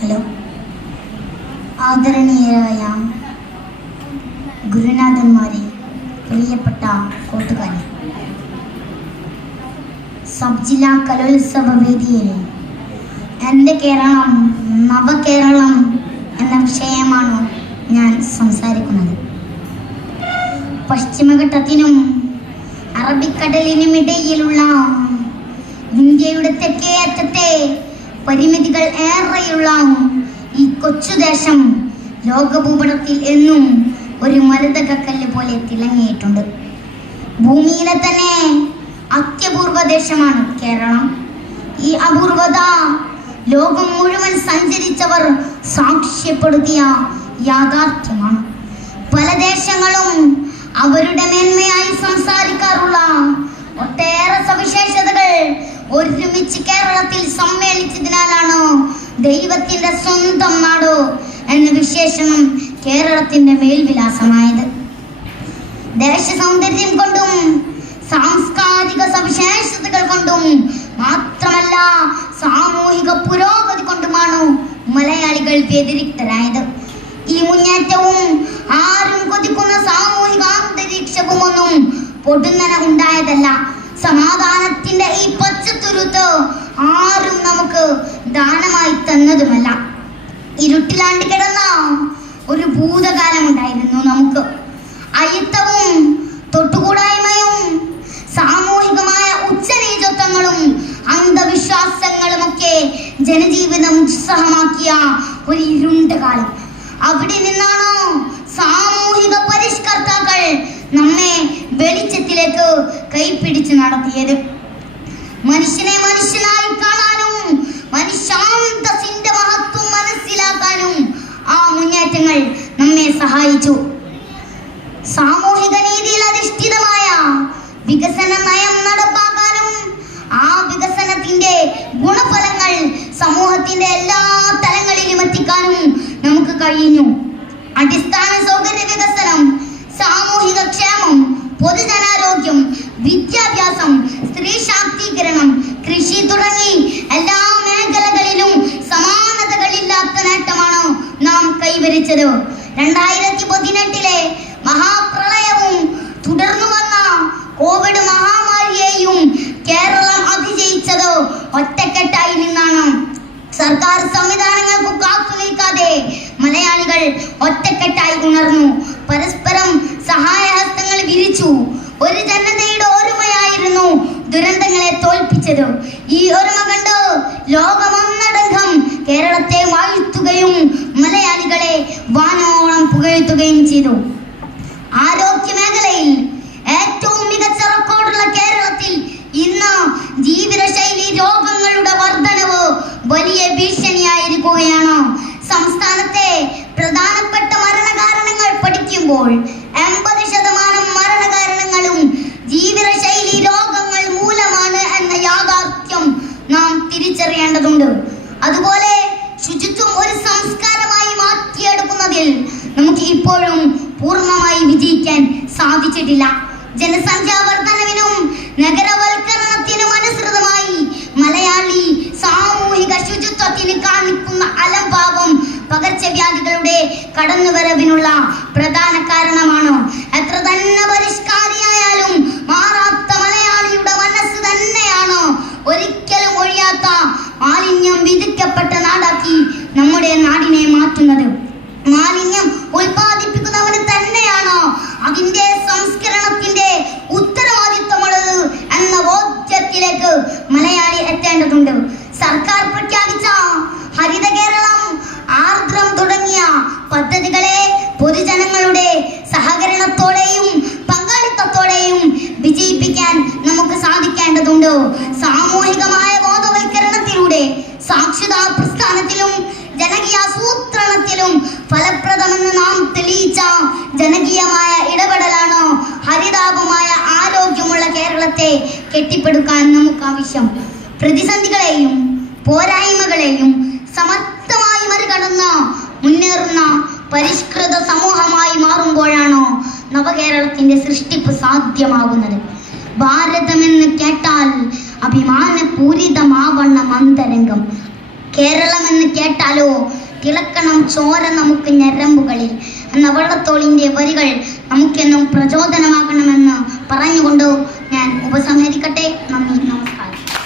Hello, ആദരണീയരായ ഗുരുനാഥന്മാരെ, പ്രിയപ്പെട്ട കൂട്ടുകാരെ, സബ് ജില്ലാ കലോത്സവ വേദിയിൽ എൻ്റെ കേരളം നവകേരളം എന്ന വിഷയമാണ് ഞാൻ സംസാരിക്കുന്നത്. പശ്ചിമഘട്ടത്തിനും അറബിക്കടലിനുമിടയിലുള്ള ഇന്ത്യയുടെ തെക്കേ അറ്റത്തെ പരിമിതികൾ ഏറെയുള്ള ഈ കൊച്ചുദേശം ലോകഭൂപടത്തിൽ എന്നും ഒരു മരതകക്കല്ല് പോലെ തിളങ്ങിയിട്ടുണ്ട്. ഭൂമിയിലെ തന്നെ അത്യപൂർവ ദേശമാണ് കേരളം. ഈ അപൂർവത ലോകം മുഴുവൻ സഞ്ചരിച്ചവർ സാക്ഷ്യപ്പെടുത്തിയ യാഥാർത്ഥ്യമാണ്. പല ദേശങ്ങളും അവരുടെ മേന്മയായി സംസാരിക്കാറുള്ള ഒട്ടേറെ സവിശേഷതകൾ ഒരുമിച്ച് കേരളത്തിൽ സമ്മേളിച്ചതിനാലാണ് ദൈവത്തിന്റെ സ്വന്തം നാട് എന്ന വിശേഷണം കേരളത്തിന്റെ മേൽവിലാസമായത്. ദേശ സൗന്ദര്യം കൊണ്ടും സാംസ്കാരിക സവിശേഷതകൾ കൊണ്ടും മാത്രമല്ല സാമൂഹിക പുരോഗതി കൊണ്ടുമാണ് മലയാളികൾ വ്യതിരിക്തരായത്. ഈ മുന്നേറ്റവും ആരും കൊതിക്കുന്ന സാമൂഹിക അന്തരീക്ഷവും ഒന്നും പൊടുന്നനെ ഉണ്ടായതല്ല. സമാധാനത്തിന്റെ ഈ പച്ചത്തുരുത്ത് ആരും നമുക്ക് ദാനമായി തന്നതുമല്ല. ഇരുട്ടിലാണ്ട് കിടന്ന ഒരു ഭൂതകാലം ഉണ്ടായിരുന്നു നമുക്ക്. അയിത്തവും തൊട്ടുകൂടായ്മയും സാമൂഹികമായ ഉച്ചനീചത്വങ്ങളും അന്ധവിശ്വാസങ്ങളുമൊക്കെ ജനജീവിതം ദുസ്സഹമാക്കിയ ഒരു ഇരുണ്ട കാലം. അവിടെ നിന്നാണ് സാമൂഹിക പരിഷ്കർത്താക്കൾ നമ്മെ വെളിച്ചത്തിലേക്ക് കൈപ്പിടിച്ച് നടത്തിയത്. മനുഷ്യനെ മനുഷ്യനായി കാണാനും മനുഷ്യാന്തസ്സിന്റെ മഹത്വം മനസ്സിലാക്കാനും ആ മുന്നേറ്റങ്ങൾ നമ്മെ സഹായിച്ചു. സാമൂഹിക നീതിയിൽ അധിഷ്ഠിതമായ വികസന നയം നടപ്പാക്കാനും ആ വികസനത്തിന്റെ ഗുണഫലങ്ങൾ സമൂഹത്തിന്റെ എല്ലാ തലങ്ങളിലും എത്തിക്കാനും നമുക്ക് കഴിഞ്ഞു. അടിസ്ഥാന സൗകര്യ വികസനം, സാമൂഹിക ക്ഷേമം, പൊതുജനാരോഗ്യം, വിദ്യാഭ്യാസം, സ്ത്രീ ശാക്തീകരണം, കൃഷി തുടങ്ങി എല്ലാ മേഖലകളിലും സമാനതകളില്ലാത്ത നേട്ടമാണ് നാം കൈവരിച്ചത്. 2018 മഹാപ്രളയവും തുടർന്നു വന്ന കോവിഡ് മഹാമാരിയെയും കേരളം അതിജയിച്ചത് ഒറ്റക്കെട്ടായി നിന്നാണ്. സർക്കാർ സംവിധാനങ്ങൾക്ക് കാത്തു നിൽക്കാതെ മലയാളികൾ ഒറ്റക്കെട്ടായി ഉണർന്നു. പരസ്പരം സഹായഹസ്തങ്ങൾ വിരിച്ചു. ഒരു ജനതയുടെ ഒരുമയായിരുന്നു ദുരന്തങ്ങളെ തോൽപ്പിച്ചത്. ഈ ഒരുമ കണ്ട് ലോകമൊന്നടങ്കം കേരളത്തെ വാഴ്ത്തുകയും മലയാളികളെ വാനോളം പുകഴ്ത്തുകയും ചെയ്തു. ആരോഗ്യ മേഖലയിൽ ഏറ്റവും മികച്ച റെക്കോർഡുള്ള കേരളത്തിൽ ഇന്ന് ജീവിതശൈലി രോഗങ്ങളുടെ വർധനവ് വലിയ ഭീഷണിയായിരിക്കുകയാണ്. സംസ്ഥാനത്തെ പ്രധാനപ്പെട്ട മരണകാരണങ്ങൾ പഠിക്കുമ്പോൾ 80% മരണകാരണങ്ങളും ജീവിതശൈലി രോഗങ്ങൾ മൂലമാണ് എന്ന യാഥാർത്ഥ്യം നാം തിരിച്ചറിയേണ്ടതുണ്ട്. അതുപോലെ ശുചിത്വം ഒരു സംസ്കാരമായി മാറ്റിയെടുക്കുന്നതിൽ നമുക്ക് ഇപ്പോഴും പൂർണ്ണമായി വിജയിക്കാൻ സാധിച്ചിട്ടില്ല. ജനസംഖ്യാ വർധനവിനും നഗരവൽക്കരണത്തിനും അനുസൃതമായി മലയാളി സാമൂഹിക ശുചിത്വത്തിന് കാണിക്കുന്ന അലംഭാവം പകർച്ചവ്യാധികളുടെ കടന്നുവരവിനുള്ള പ്രധാന കാരണമാണ്. എത്ര തന്നെ പരിഷ്കാരിയായാലും മാറാത്ത മലയാളിയുടെ മനസ്സ് തന്നെയാണ് ഒരിക്കലും ഒഴിയാത്ത മാലിന്യം വിധിക്കപ്പെട്ട നാടാക്കി നമ്മുടെ നാടിനെ മാറ്റുന്നത്. മാലിന്യം ഉൽപ്പാദിപ്പിക്കുന്നവന് തന്നെയാണ് അതിന്റെ സംസ്കരണത്തിന്റെ ഉത്തരവാദിത്വമുള്ളത് എന്ന ബോധ്യത്തിലേക്ക് മലയാളി എത്തേണ്ടതുണ്ട്. സർക്കാർ പ്രഖ്യാപിച്ച ഹരിത കേരളം, ആർദ്രം തുടങ്ങിയ പദ്ധതികളെ പൊതുജനങ്ങളുടെ സഹകരണത്തോടെയും പങ്കാളിത്തത്തോടെയും വിജയിപ്പിക്കാൻ നമുക്ക് സാധിക്കേണ്ടതുണ്ട്. സാമൂഹികമായ ബോധവൽക്കരണത്തിലൂടെ സാക്ഷരതാ പ്രസ്ഥാനത്തിലും ജനകീയാസൂത്രണത്തിലും ഫലപ്രദമെന്ന് നാം തെളിയിച്ച ജനകീയമായ ഇടപെടലാണ് ഹരിതാപമായ ആരോഗ്യമുള്ള കേരളത്തെ കെട്ടിപ്പടുക്കാൻ നമുക്ക് ആവശ്യം. പ്രതിസന്ധികളെയും പോരായ്മകളെയും സമർത്ഥമായി മറികടന്ന് മുന്നേറുന്ന പരിഷ്കൃത സമൂഹമായി മാറുമ്പോഴാണ് നവകേരളത്തിന്റെ സൃഷ്ടിപ്പ് സാധ്യമാകുന്നത്. ഭാരതമെന്ന് കേട്ടാൽ അഭിമാനപൂരിതമാവണ്ണ മന്ദരംഗം. കേരളം എന്ന് കേട്ടാലോ തിളക്കണം ചോര നമുക്ക് ഞരമ്പുകളിൽ എന്ന വള്ളത്തോളിന്റെ വരികൾ നമുക്കെന്നും പ്രചോദനമാകണമെന്ന് പറഞ്ഞുകൊണ്ട് ഞാൻ ഉപസംഹരിക്കട്ടെ. നന്ദി, നമസ്കാരം.